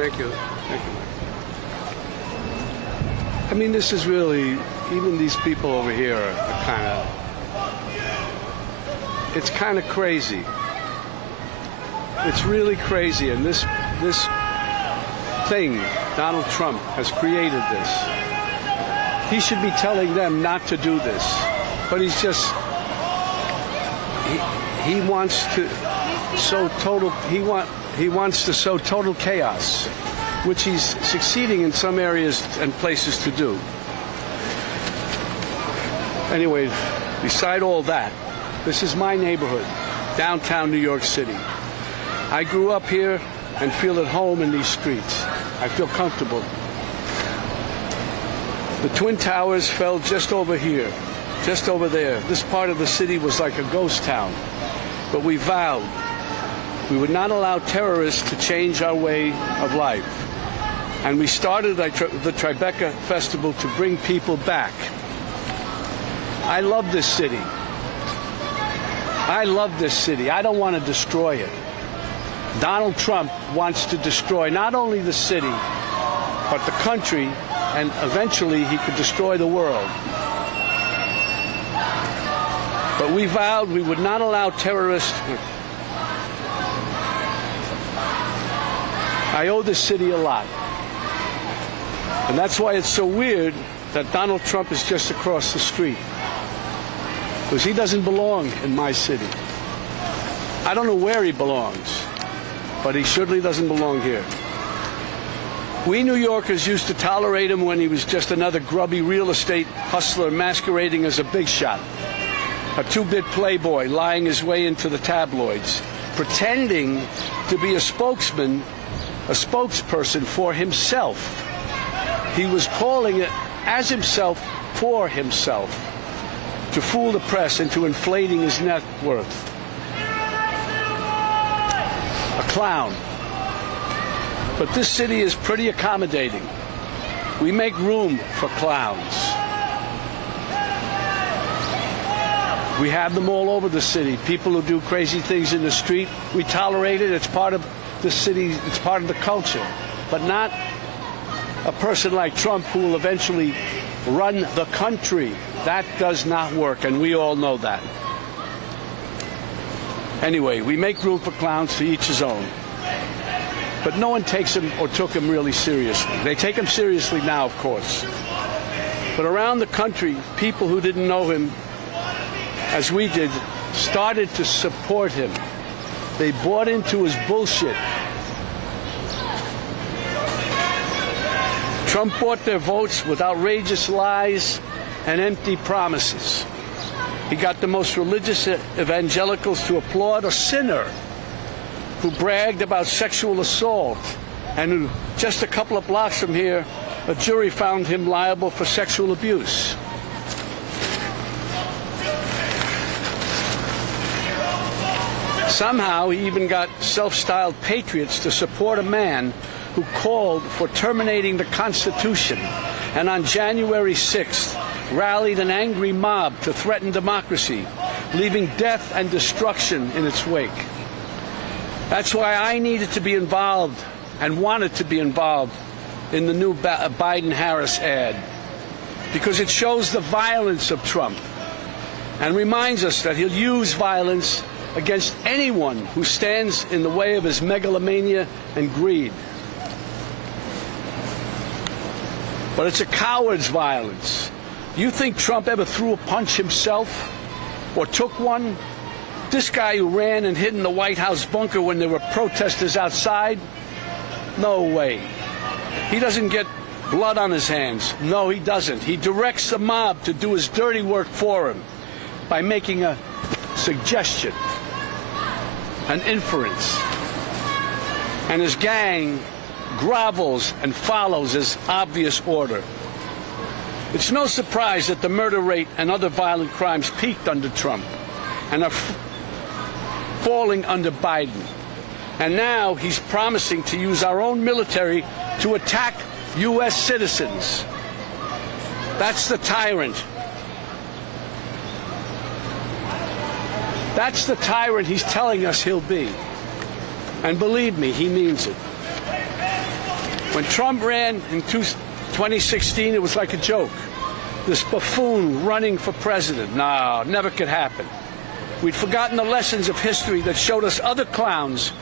Thank you. Thank you. I mean, this is really, even these people over here are kind of, it's kind of crazy. It's really crazy. And this thing, Donald Trump has created this. He should be telling them not to do this. But he's just, he wants to sow total, he wants to sow total chaos, which he's succeeding in some areas and places to do. Anyway, beside all that, this is my neighborhood, downtown New York City. I grew up here and feel at home in these streets. I feel comfortable. The Twin Towers fell just over here, just over there. This part of the city was like a ghost town. But we vowed we would not allow terrorists to change our way of life. And we started the Tribeca Festival to bring people back. I love this city. I love this city. I don't want to destroy it. Donald Trump wants to destroy not only the city, but the country, and eventually he could destroy the world. But we vowed we would not allow terrorists. I owe this city a lot. And that's why it's so weird that Donald Trump is just across the street. Because he doesn't belong in my city. I don't know where he belongs, but he surely doesn't belong here. We New Yorkers used to tolerate him when he was just another grubby real estate hustler masquerading as a big shot. A two-bit playboy lying his way into the tabloids, pretending to be a spokesperson for himself. He was calling it as himself for himself, to fool the press into inflating his net worth. A clown. But this city is pretty accommodating. We make room for clowns. We have them all over the city. People who do crazy things in the street, we tolerate it. It's part of the city. It's part of the culture. But not a person like Trump who will eventually run the country. That does not work, and we all know that. Anyway, we make room for clowns, to each his own. But no one takes him or took him really seriously. They take him seriously now, of course. But around the country, people who didn't know him as we did started to support him. They bought into his bullshit. Trump bought their votes with outrageous lies and empty promises. He got the most religious evangelicals to applaud a sinner who bragged about sexual assault, and who, just a couple of blocks from here, a jury found him liable for sexual abuse. Somehow, he even got self-styled patriots to support a man who called for terminating the Constitution, and on January 6th, rallied an angry mob to threaten democracy, leaving death and destruction in its wake. That's why I needed to be involved and wanted to be involved in the new Biden-Harris ad, because it shows the violence of Trump and reminds us that he'll use violence against anyone who stands in the way of his megalomania and greed. But it's a coward's violence. Do you think Trump ever threw a punch himself or took one? This guy who ran and hid in the White House bunker when there were protesters outside? No way. He doesn't get blood on his hands. No, he doesn't. He directs the mob to do his dirty work for him by making a suggestion, an inference. And his gang grovels and follows his obvious order. It's no surprise that the murder rate and other violent crimes peaked under Trump and are falling under Biden. And now he's promising to use our own military to attack U.S. citizens. That's the tyrant. That's the tyrant he's telling us he'll be. And believe me, he means it. When Trump ran in 2016, it was like a joke. This buffoon running for president. No, never could happen. We'd forgotten the lessons of history that showed us other clowns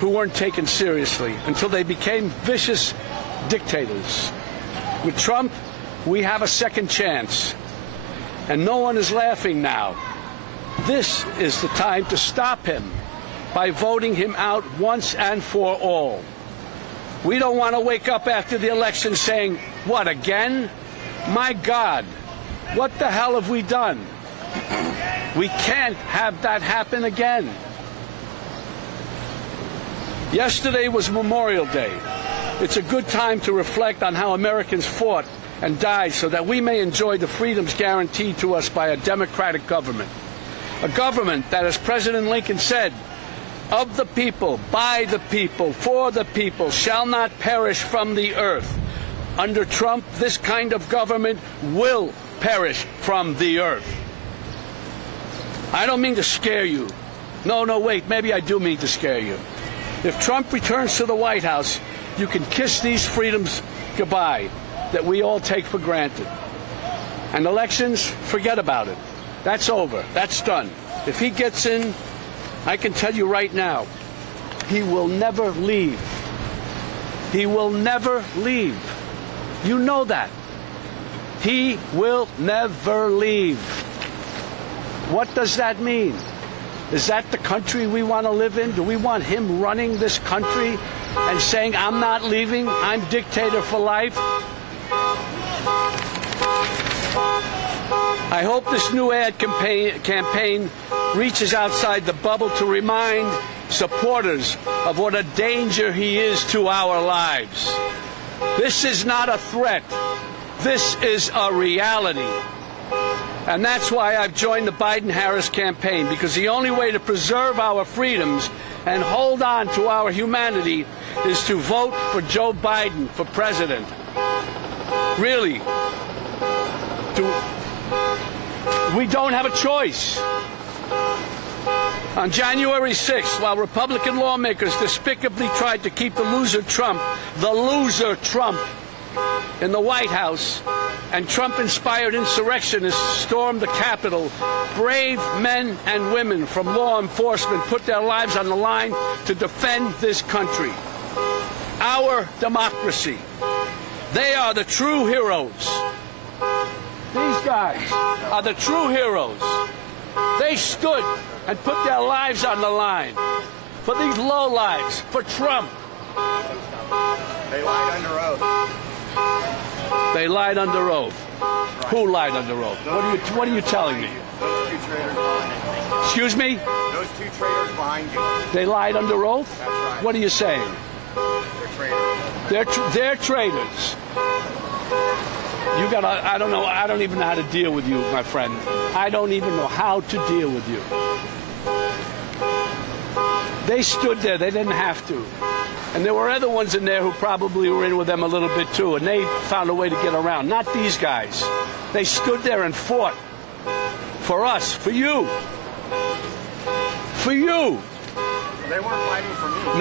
who weren't taken seriously until they became vicious dictators. With Trump, we have a second chance. And no one is laughing now. This is the time to stop him by voting him out once and for all. We don't want to wake up after the election saying, what, again? My God, what the hell have we done? We can't have that happen again. Yesterday was Memorial Day. It's a good time to reflect on how Americans fought and died so that we may enjoy the freedoms guaranteed to us by a democratic government. A government that, as President Lincoln said, of the people, by the people, for the people, shall not perish from the earth. Under Trump, this kind of government will perish from the earth. I don't mean to scare you. No, wait, maybe I do mean to scare you. If Trump returns to the White House, you can kiss these freedoms goodbye that we all take for granted. And elections, forget about it. That's over. That's done. If he gets in, I can tell you right now, he will never leave. He will never leave. You know that. He will never leave. What does that mean? Is that the country we want to live in? Do we want him running this country and saying, I'm not leaving, I'm dictator for life? I hope this new ad campaign reaches outside the bubble to remind supporters of what a danger he is to our lives. This is not a threat. This is a reality. And that's why I've joined the Biden-Harris campaign, because the only way to preserve our freedoms and hold on to our humanity is to vote for Joe Biden for president. Really. We don't have a choice. On January 6th, while Republican lawmakers despicably tried to keep the loser Trump, in the White House, and Trump-inspired insurrectionists stormed the Capitol, brave men and women from law enforcement put their lives on the line to defend this country. Our democracy. They are the true heroes. These guys are the true heroes. They stood and put their lives on the line for these lowlives, for Trump. They lied under oath. They lied under oath. Right. Who lied under oath? What are you telling me? Those two traitors behind you. Excuse me? Those two traitors behind you. They lied under oath? That's right. What are you saying? They're traitors. They're traitors. You got I don't know. I don't even know how to deal with you, my friend. I don't even know how to deal with you. They stood there. They didn't have to. And there were other ones in there who probably were in with them a little bit too, and they found a way to get around. Not these guys. They stood there and fought for us, for you. For you. They weren't fighting for me.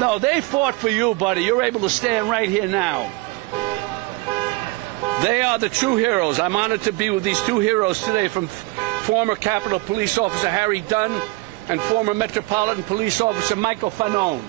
No, they fought for you, buddy. You're able to stand right here now. They are the true heroes. I'm honored to be with these two heroes today, from former Capitol Police Officer Harry Dunn and former Metropolitan Police Officer Michael Fanone.